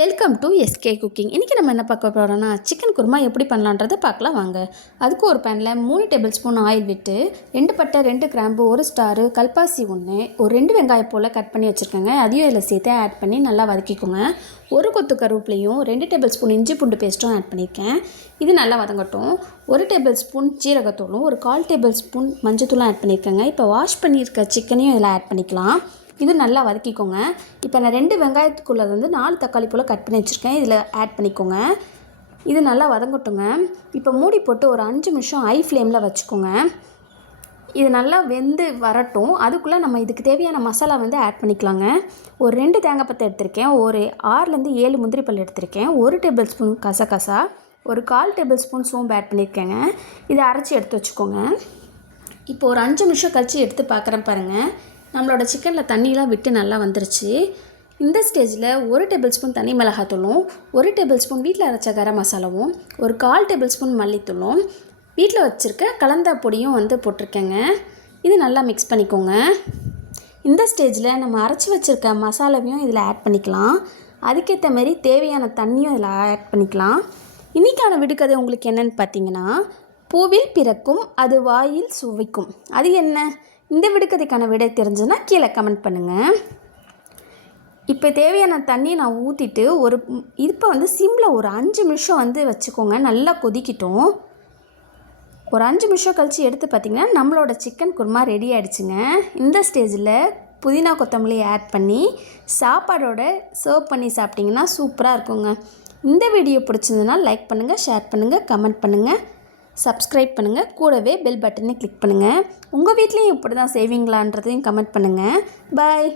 Welcome to SK cooking. இன்றைக்கி நம்ம என்ன பார்க்க போகிறோம்னா சிக்கன் குருமா எப்படி பண்ணலான்றதை பார்க்கலாம் வாங்க. அதுக்கு ஒரு பேனில் 3 டேபிள் ஸ்பூன் ஆயில் விட்டு 2 பட்டை 2 கிராம்பு 1 ஸ்டாரு கல்பாசி 1 ஒரு 2 வெங்காயம் போல் கட் பண்ணி வச்சுருக்கேங்க. அதையும் இதில் சேர்த்து ஆட் பண்ணி நல்லா வதக்கிக்கோங்க. ஒரு கொத்து கருவேப்பிலையும் 2 டேபிள் ஸ்பூன் இஞ்சி பூண்டு பேஸ்ட்டும் ஆட் பண்ணியிருக்கேன். இது நல்லா வதங்கட்டும். 1 டேபிள் ஸ்பூன் ஜீரகத்தூளும் 1/4 டேபிள் ஸ்பூன் மஞ்சத்தூளும் ஆட் பண்ணியிருக்கேங்க. இப்போ வாஷ் பண்ணியிருக்க சிக்கனையும் இதில் ஆட் பண்ணிக்கலாம். இது நல்லா வதக்கிக்கோங்க. இப்போ நான் 2 வெங்காயத்துக்குள்ளே 4 தக்காளி போல் கட் பண்ணி வச்சுருக்கேன். இதில் ஆட் பண்ணிக்கோங்க. இது நல்லா வதங்கட்டுங்க. இப்போ மூடி போட்டு ஒரு 5 நிமிஷம் ஹை ஃப்ளேமில் வச்சுக்கோங்க. இது நல்லா வெந்து வரட்டும். அதுக்குள்ளே நம்ம இதுக்கு தேவையான மசாலா ஆட் பண்ணிக்கலாங்க. ஒரு 2 தேங்காய் பத்தை எடுத்திருக்கேன். ஒரு 6லேருந்து 7 முந்திரி பல் எடுத்திருக்கேன். 1 டேபிள் ஸ்பூன் கசகசா, 1/4 டேபிள் ஸ்பூன் சோம்பு ஆட் பண்ணியிருக்கேங்க. இதை அரைச்சி எடுத்து வச்சுக்கோங்க. இப்போ ஒரு 5 நிமிஷம் கழித்து எடுத்து பார்க்குறேன் பாருங்கள். நம்மளோட சிக்கனில் தண்ணியெலாம் விட்டு நல்லா வந்துருச்சு. இந்த ஸ்டேஜில் 1 டேபிள் ஸ்பூன் தனி மிளகாத்தூளும் 1 டேபிள் ஸ்பூன் வீட்டில் அரைச்ச கரம் மசாலாவும் 1/4 டேபிள் ஸ்பூன் மல்லித்தூளும் வீட்டில் வச்சுருக்க கலந்த பொடியும் போட்டிருக்கேங்க. இது நல்லா மிக்ஸ் பண்ணிக்கோங்க. இந்த ஸ்டேஜில் நம்ம அரைச்சி வச்சுருக்க மசாலாவையும் இதில் ஆட் பண்ணிக்கலாம். அதுக்கேற்ற மாதிரி தேவையான தண்ணியும் இதில் ஆட் பண்ணிக்கலாம். இன்றைக்கான விடுகதை உங்களுக்கு என்னென்னு பார்த்தீங்கன்னா, பூவில் பிறக்கும் அது வாயில் சுவைக்கும் அது என்ன? இந்த விடுகதைக்கான விடை தெரிஞ்சுன்னா கீழே கமெண்ட் பண்ணுங்கள். இப்போ தேவையான தண்ணியை நான் ஊற்றிட்டு இப்போ சிம்மில் ஒரு 5 நிமிஷம் வச்சுக்கோங்க. நல்லா கொதிக்கிட்டோம். ஒரு 5 நிமிஷம் கழித்து எடுத்து பார்த்திங்கன்னா நம்மளோட சிக்கன் குருமா ரெடி ஆகிடுச்சுங்க. இந்த ஸ்டேஜில் புதினா கொத்தமல்லி ஆட் பண்ணி சாப்பாடோட சர்வ் பண்ணி சாப்பிட்டிங்கன்னா சூப்பராக இருக்குங்க. இந்த வீடியோ பிடிச்சிருந்ததுன்னா லைக் பண்ணுங்கள், ஷேர் பண்ணுங்கள், கமெண்ட் பண்ணுங்கள், சப்ஸ்கிரைப் பண்ணுங்கள். கூடவே பெல் பட்டனை கிளிக் பண்ணுங்கள். உங்கள் வீட்லேயும் இப்படி தான் செய்வீங்களான்றதையும் கமெண்ட் பண்ணுங்கள். பாய்.